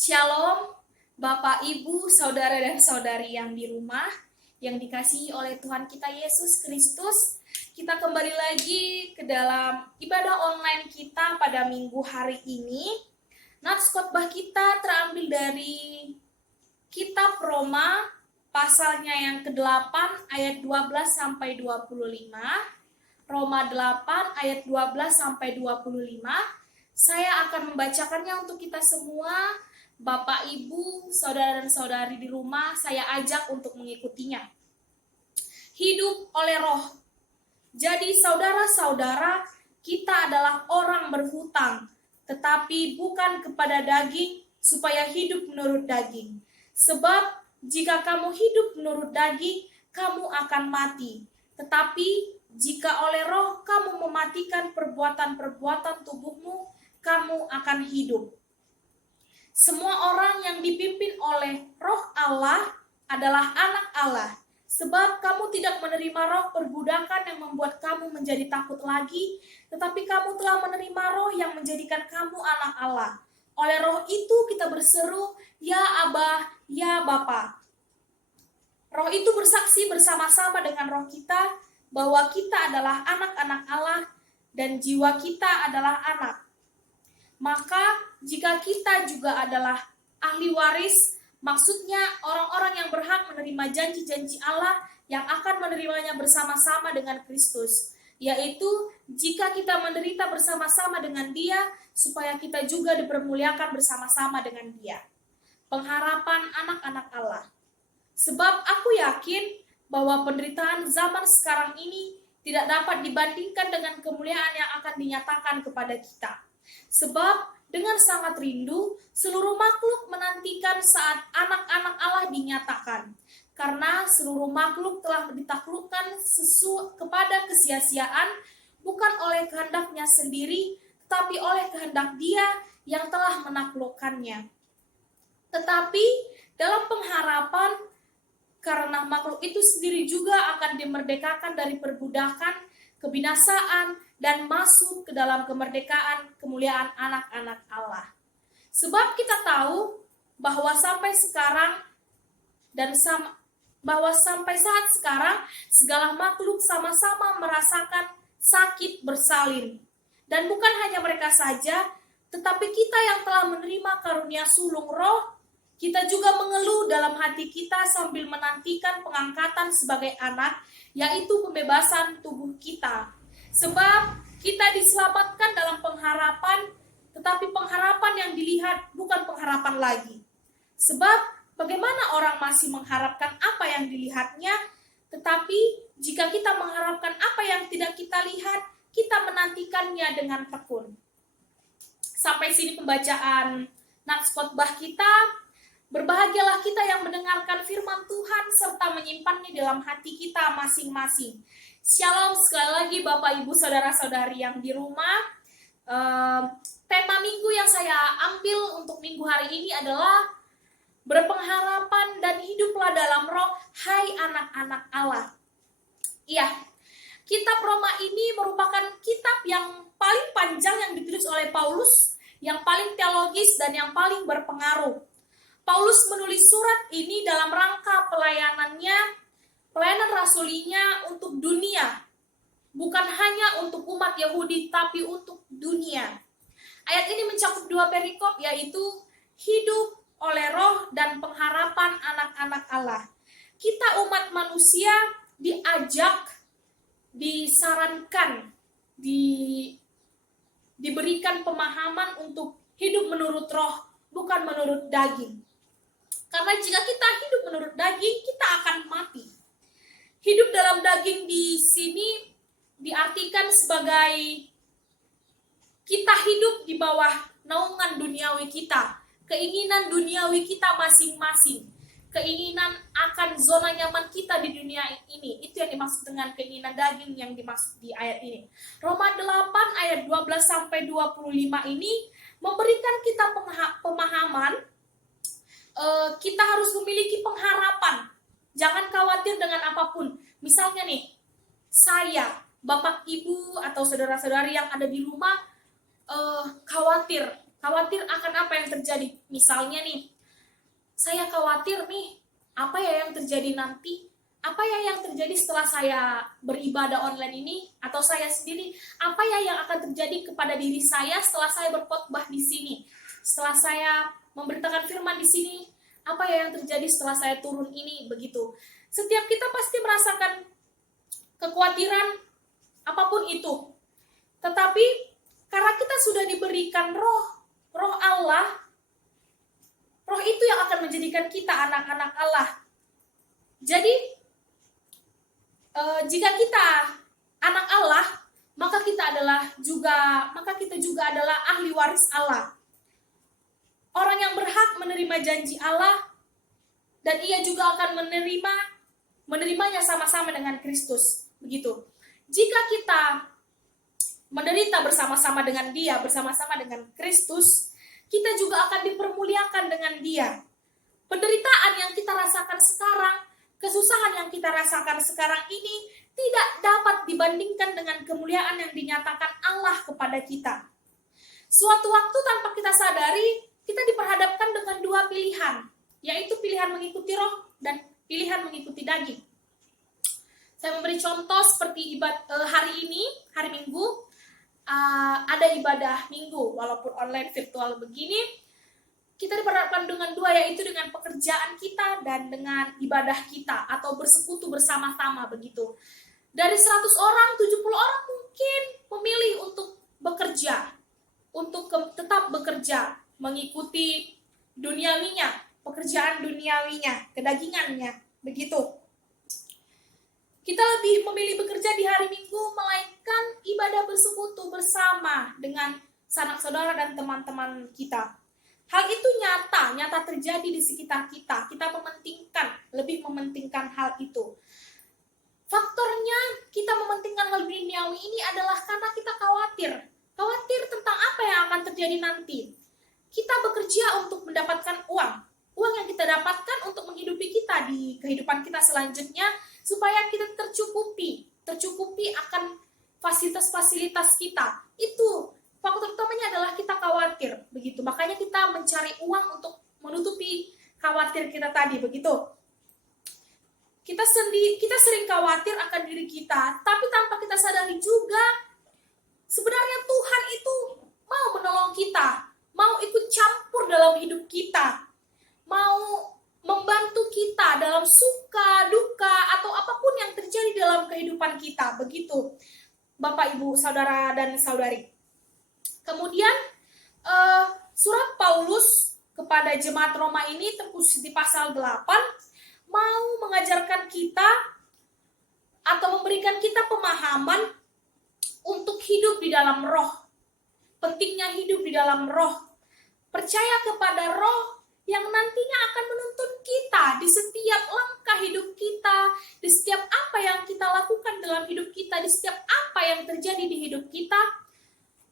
Shalom, Bapak, Ibu, Saudara dan Saudari yang di rumah, yang dikasihi oleh Tuhan kita Yesus Kristus. Kita kembali lagi ke dalam ibadah online kita pada minggu hari ini. Nats khotbah kita terambil dari kitab Roma, pasalnya yang ke-8 ayat 12 sampai 25. Roma 8 ayat 12 sampai 25. Saya akan membacakannya untuk kita semua. Bapak, Ibu, Saudara dan Saudari di rumah, saya ajak untuk mengikutinya. Hidup oleh Roh. Jadi saudara-saudara, kita adalah orang berhutang, tetapi bukan kepada daging, supaya hidup menurut daging. Sebab jika kamu hidup menurut daging, kamu akan mati. Tetapi jika oleh Roh kamu mematikan perbuatan-perbuatan tubuhmu, kamu akan hidup. Semua orang yang dipimpin oleh Roh Allah adalah anak Allah. Sebab kamu tidak menerima roh perbudakan yang membuat kamu menjadi takut lagi, tetapi kamu telah menerima roh yang menjadikan kamu anak Allah. Oleh roh itu kita berseru, ya Abah, ya Bapa. Roh itu bersaksi bersama-sama dengan roh kita bahwa kita adalah anak-anak Allah dan jiwa kita adalah anak. Maka jika kita juga adalah ahli waris, maksudnya orang-orang yang berhak menerima janji-janji Allah yang akan menerimanya bersama-sama dengan Kristus, yaitu jika kita menderita bersama-sama dengan Dia, supaya kita juga dipermuliakan bersama-sama dengan Dia. Pengharapan anak-anak Allah. Sebab aku yakin bahwa penderitaan zaman sekarang ini tidak dapat dibandingkan dengan kemuliaan yang akan dinyatakan kepada kita. Sebab dengan sangat rindu, seluruh makhluk menantikan saat anak-anak Allah dinyatakan. Karena seluruh makhluk telah ditaklukkan kepada kesia-siaan, bukan oleh kehendaknya sendiri, tetapi oleh kehendak Dia yang telah menaklukkannya. Tetapi dalam pengharapan, karena makhluk itu sendiri juga akan dimerdekakan dari perbudakan, kebinasaan, dan masuk ke dalam kemerdekaan kemuliaan anak-anak Allah. Sebab kita tahu bahwa sampai sekarang bahwa sampai saat sekarang segala makhluk sama-sama merasakan sakit bersalin. Dan bukan hanya mereka saja, tetapi kita yang telah menerima karunia sulung roh, kita juga mengeluh dalam hati kita sambil menantikan pengangkatan sebagai anak, yaitu pembebasan tubuh kita. Sebab kita diselamatkan dalam pengharapan, tetapi pengharapan yang dilihat bukan pengharapan lagi. Sebab bagaimana orang masih mengharapkan apa yang dilihatnya, tetapi jika kita mengharapkan apa yang tidak kita lihat, kita menantikannya dengan tekun. Sampai sini pembacaan nats khotbah kita. Berbahagialah kita yang mendengarkan firman Tuhan serta menyimpannya dalam hati kita masing-masing. Shalom sekali lagi Bapak, Ibu, Saudara-saudari yang di rumah. Tema minggu yang saya ambil untuk minggu hari ini adalah berpengharapan dan hiduplah dalam roh, hai anak-anak Allah. Iya, kitab Roma ini merupakan kitab yang paling panjang yang ditulis oleh Paulus, yang paling teologis dan yang paling berpengaruh. Paulus menulis surat ini dalam rangka pelayanan rasulinya untuk dunia. Bukan hanya untuk umat Yahudi, tapi untuk dunia. Ayat ini mencakup dua perikop, yaitu hidup oleh roh dan pengharapan anak-anak Allah. Kita umat manusia diajak, disarankan, diberikan pemahaman untuk hidup menurut roh, bukan menurut daging. Karena jika kita hidup menurut daging, kita akan mati. Hidup dalam daging di sini diartikan sebagai kita hidup di bawah naungan duniawi kita, keinginan duniawi kita masing-masing, keinginan akan zona nyaman kita di dunia ini. Itu yang dimaksud dengan keinginan daging yang dimaksud di ayat ini. Roma 8 ayat 12 sampai 25 ini memberikan kita pemahaman. Kita harus memiliki pengharapan. Jangan khawatir dengan apapun. Misalnya nih, Bapak, Ibu, atau saudara-saudari yang ada di rumah khawatir Khawatir akan apa yang terjadi. Misalnya nih, saya khawatir nih, apa ya yang terjadi nanti? Apa ya yang terjadi setelah saya beribadah online ini? Atau saya sendiri, apa ya yang akan terjadi kepada diri saya setelah saya berkhotbah di sini? Setelah saya memberitakan firman di sini, apa ya yang terjadi setelah saya turun ini? Begitu. Setiap kita pasti merasakan kekhawatiran apapun itu. Tetapi karena kita sudah diberikan roh Allah, roh itu yang akan menjadikan kita anak-anak Allah. Jadi jika kita anak Allah, maka kita juga adalah ahli waris Allah. Orang yang berhak menerima janji Allah, dan ia juga akan menerimanya sama-sama dengan Kristus. Begitu. Jika kita menderita bersama-sama dengan Dia, bersama-sama dengan Kristus, kita juga akan dipermuliakan dengan Dia. Penderitaan yang kita rasakan sekarang, kesusahan yang kita rasakan sekarang ini tidak dapat dibandingkan dengan kemuliaan yang dinyatakan Allah kepada kita. Suatu waktu tanpa kita sadari, kita diperhadapkan dengan dua pilihan, yaitu pilihan mengikuti roh dan pilihan mengikuti daging. Saya memberi contoh seperti hari ini, hari Minggu, ada ibadah Minggu, walaupun online virtual begini, kita diperhadapkan dengan dua, yaitu dengan pekerjaan kita dan dengan ibadah kita, atau bersekutu bersama-sama begitu. Dari 100 orang, 70 orang mungkin memilih untuk bekerja, untuk tetap bekerja, mengikuti duniawinya, pekerjaan duniawinya, kedagingannya, begitu. Kita lebih memilih bekerja di hari Minggu, melainkan ibadah bersekutu bersama dengan sanak saudara dan teman-teman kita. Hal itu nyata terjadi di sekitar kita. Kita lebih mementingkan hal itu. Faktornya kita mementingkan hal duniawi ini adalah karena kita khawatir tentang apa yang akan terjadi nanti. Kita bekerja untuk mendapatkan uang yang kita dapatkan untuk menghidupi kita di kehidupan kita selanjutnya, supaya kita tercukupi akan fasilitas-fasilitas kita. Itu faktor utamanya adalah kita khawatir, begitu. Makanya kita mencari uang untuk menutupi khawatir kita tadi, begitu. Kita sering khawatir akan diri kita, tapi tanpa kita sadari juga, sebenarnya Tuhan itu mau menolong kita, mau ikut campur dalam hidup kita, mau membantu kita dalam suka, duka, atau apapun yang terjadi dalam kehidupan kita, begitu. Bapak, Ibu, Saudara, dan Saudari. Kemudian surat Paulus kepada jemaat Roma ini terkhusus di pasal 8 mau mengajarkan kita atau memberikan kita pemahaman untuk hidup di dalam roh. Pentingnya hidup di dalam roh. Percaya kepada roh yang nantinya akan menuntun kita di setiap langkah hidup kita, di setiap apa yang kita lakukan dalam hidup kita, di setiap apa yang terjadi di hidup kita.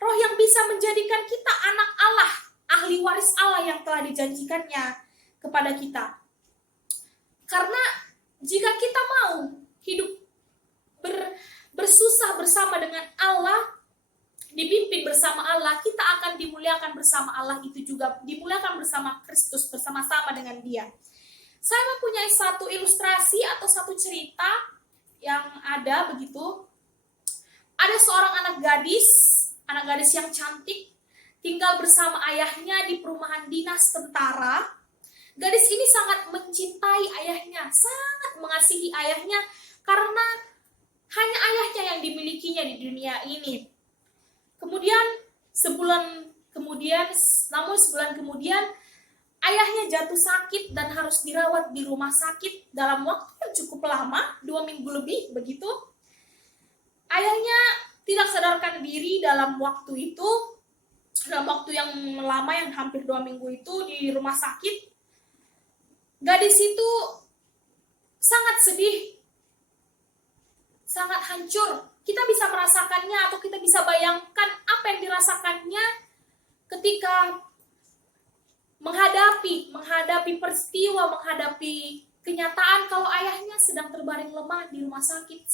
Roh yang bisa menjadikan kita anak Allah, ahli waris Allah yang telah dijanjikannya kepada kita. Karena jika kita mau hidup bersusah bersama dengan Allah, dipimpin bersama Allah, kita akan dimuliakan bersama Allah, itu juga dimuliakan bersama Kristus, bersama-sama dengan Dia. Saya mempunyai satu ilustrasi atau satu cerita yang ada begitu. Ada seorang anak gadis yang cantik, tinggal bersama ayahnya di perumahan dinas tentara. Gadis ini sangat mencintai ayahnya, sangat mengasihi ayahnya, karena hanya ayahnya yang dimilikinya di dunia ini. Namun sebulan kemudian, ayahnya jatuh sakit dan harus dirawat di rumah sakit dalam waktu yang cukup lama, 2 minggu lebih, begitu. Ayahnya tidak sadarkan diri dalam waktu yang lama, yang hampir 2 minggu itu di rumah sakit. Gadis itu sangat sedih, sangat hancur. Kita bisa merasakannya atau kita bisa bayangkan apa yang dirasakannya ketika menghadapi peristiwa, menghadapi kenyataan kalau ayahnya sedang terbaring lemah di rumah sakit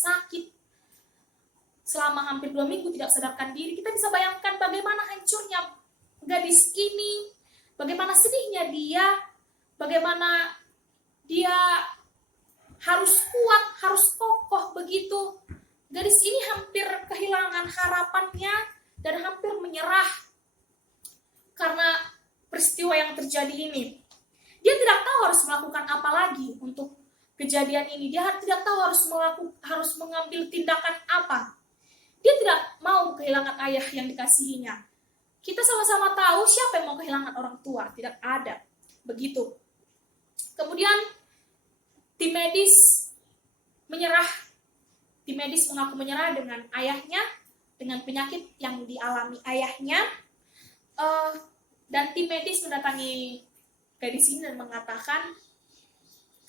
selama hampir 2 minggu tidak sadarkan diri. Kita bisa bayangkan bagaimana hancurnya gadis ini, bagaimana sedihnya dia, bagaimana dia harus kuat, harus kokoh begitu. Gadis ini hampir kehilangan harapannya dan hampir menyerah karena peristiwa yang terjadi ini. Dia tidak tahu harus melakukan apa lagi untuk kejadian ini. Dia tidak tahu harus mengambil tindakan apa. Dia tidak mau kehilangan ayah yang dikasihinya. Kita sama-sama tahu siapa yang mau kehilangan orang tua. Tidak ada. Begitu. Kemudian tim medis menyerah. Tim medis mengaku menyerah dengan ayahnya, dengan penyakit yang dialami ayahnya. Dan tim medis mendatangi gadis ini dan mengatakan,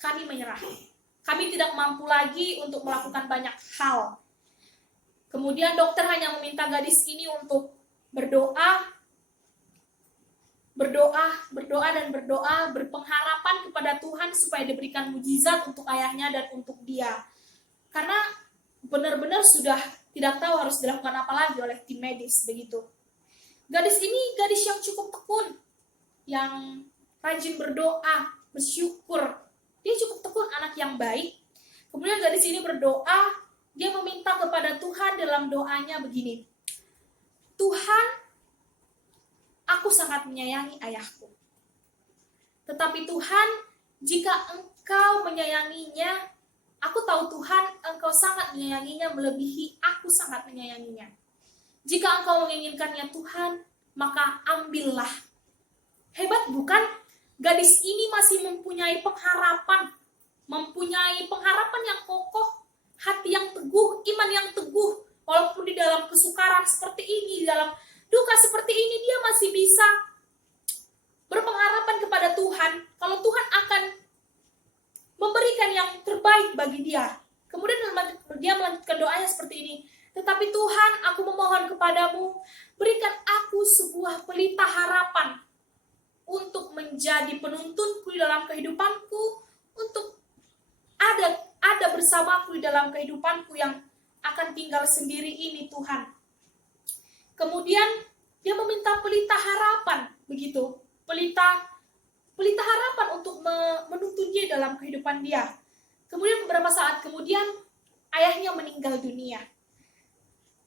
kami menyerah. Kami tidak mampu lagi untuk melakukan banyak hal. Kemudian dokter hanya meminta gadis ini untuk berdoa, berpengharapan kepada Tuhan supaya diberikan mujizat untuk ayahnya dan untuk dia. Karena benar-benar sudah tidak tahu harus dilakukan apa lagi oleh tim medis begitu. Gadis ini gadis yang cukup tekun, yang rajin berdoa, bersyukur. Dia cukup tekun, anak yang baik. Kemudian gadis ini berdoa, dia meminta kepada Tuhan dalam doanya begini. Tuhan, aku sangat menyayangi ayahku. Tetapi Tuhan, jika Engkau menyayanginya, aku tahu Tuhan, Engkau sangat menyayanginya melebihi aku sangat menyayanginya. Jika Engkau menginginkannya Tuhan, maka ambillah. Hebat bukan? Gadis ini masih mempunyai pengharapan yang kokoh, hati yang teguh, iman yang teguh. Walaupun di dalam kesukaran seperti ini, di dalam duka seperti ini, dia masih bisa berpengharapan kepada Tuhan, kalau Tuhan akan memberikan yang terbaik bagi dia. Kemudian dia melanjutkan doanya seperti ini. Tetapi Tuhan, aku memohon kepadamu, berikan aku sebuah pelita harapan untuk menjadi penuntunku di dalam kehidupanku, untuk ada bersamaku di dalam kehidupanku yang akan tinggal sendiri ini Tuhan. Kemudian dia meminta pelita harapan, begitu. Pelita harapan untuk menuntun dia dalam kehidupan dia. Kemudian beberapa saat kemudian ayahnya meninggal dunia.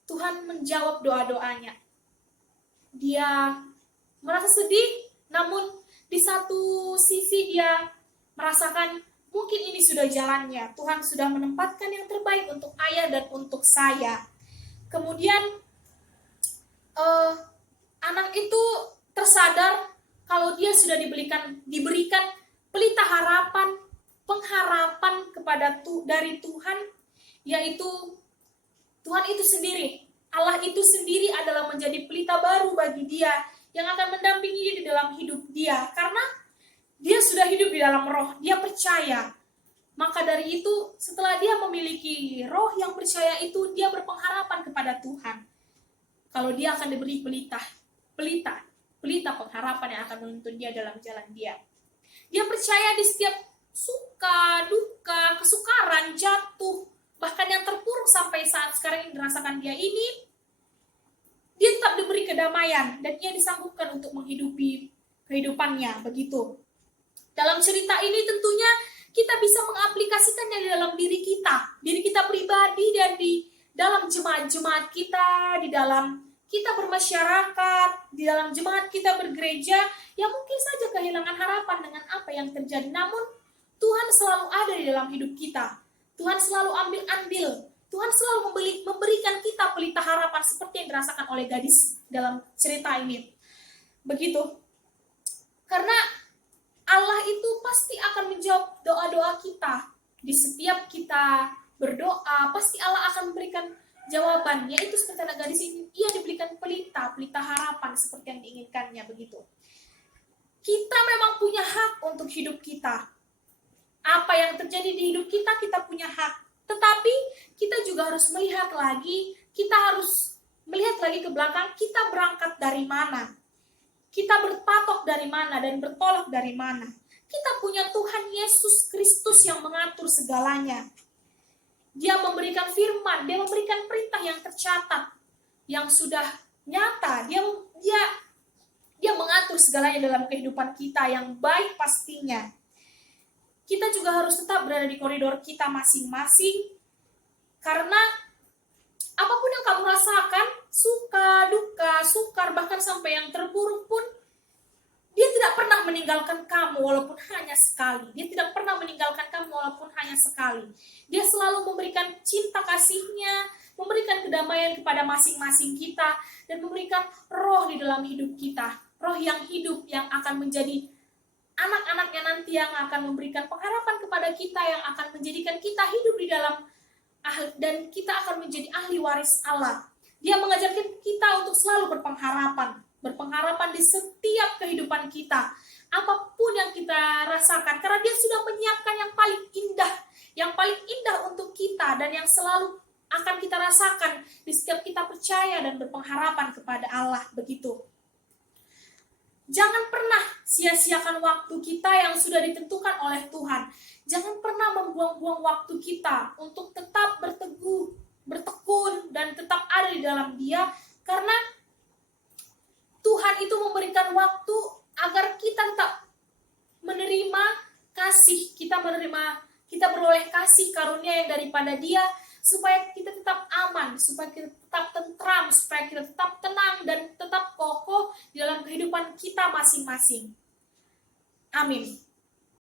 Tuhan menjawab doa-doanya. Dia merasa sedih, namun di satu sisi dia merasakan mungkin ini sudah jalannya. Tuhan sudah menempatkan yang terbaik untuk ayah dan untuk saya. Kemudian anak itu tersadar kalau dia sudah diberikan pelita harapan, pengharapan dari Tuhan, yaitu Tuhan itu sendiri, Allah itu sendiri adalah menjadi pelita baru bagi dia yang akan mendampingi dia di dalam hidup dia. Karena dia sudah hidup di dalam roh, dia percaya. Maka dari itu, setelah dia memiliki roh yang percaya itu, dia berpengharapan kepada Tuhan. Kalau dia akan diberi pelita pengharapan yang akan menuntun dia dalam jalan dia. Dia percaya di setiap suka, duka, kesukaran, jatuh, bahkan yang terpuruk sampai saat sekarang yang dirasakan dia ini, dia tetap diberi kedamaian dan ia disanggupkan untuk menghidupi kehidupannya, begitu. Dalam cerita ini tentunya kita bisa mengaplikasikannya di dalam diri kita pribadi dan di dalam jemaat-jemaat kita, di dalam kita bermasyarakat, di dalam jemaat kita bergereja, yang mungkin saja kehilangan harapan dengan apa yang terjadi. Namun Tuhan selalu ada di dalam hidup kita. Tuhan selalu ambil. Tuhan selalu memberikan kita pelita harapan seperti yang dirasakan oleh gadis dalam cerita ini. Begitu. Karena Allah itu pasti akan menjawab doa-doa kita. Di setiap kita berdoa, pasti Allah akan memberikan jawaban. Yaitu seperti anak gadis ini, ia diberikan pelita harapan seperti yang diinginkannya, begitu. Kita memang punya hak untuk hidup kita. Apa yang terjadi di hidup kita, kita punya hak. Tetapi kita juga harus melihat lagi, kita harus melihat lagi ke belakang, kita berangkat dari mana. Kita berpatok dari mana dan bertolak dari mana. Kita punya Tuhan Yesus Kristus yang mengatur segalanya. Dia memberikan firman, dia memberikan perintah yang tercatat, yang sudah nyata. Dia Dia mengatur segalanya dalam kehidupan kita yang baik pastinya. Kita juga harus tetap berada di koridor kita masing-masing, karena apapun yang kamu rasakan, suka, duka, sukar, bahkan sampai yang terburuk pun, dia tidak pernah meninggalkan kamu walaupun hanya sekali. Dia tidak pernah meninggalkan kamu walaupun hanya sekali. Dia selalu memberikan cinta kasihnya, memberikan kedamaian kepada masing-masing kita, dan memberikan roh di dalam hidup kita. Roh yang hidup, yang akan menjadi anak-anaknya nanti, yang akan memberikan pengharapan kepada kita, yang akan menjadikan kita hidup di dalam dan kita akan menjadi ahli waris Allah. Dia mengajarkan kita untuk selalu berpengharapan di setiap kehidupan kita, apapun yang kita rasakan, karena dia sudah menyiapkan yang paling indah untuk kita, dan yang selalu akan kita rasakan di setiap kita percaya dan berpengharapan kepada Allah. Begitu. Jangan pernah sia-siakan waktu kita yang sudah ditentukan oleh Tuhan. Jangan pernah membuang-buang waktu kita untuk tetap bertekun, dan tetap ada di dalam Dia, karena Tuhan itu memberikan waktu agar kita tetap menerima kasih, kita beroleh kasih karunia yang daripada Dia, supaya kita tetap aman, supaya kita tetap tentram, supaya kita tetap tenang dan tetap kokoh di dalam kehidupan kita masing-masing. Amin.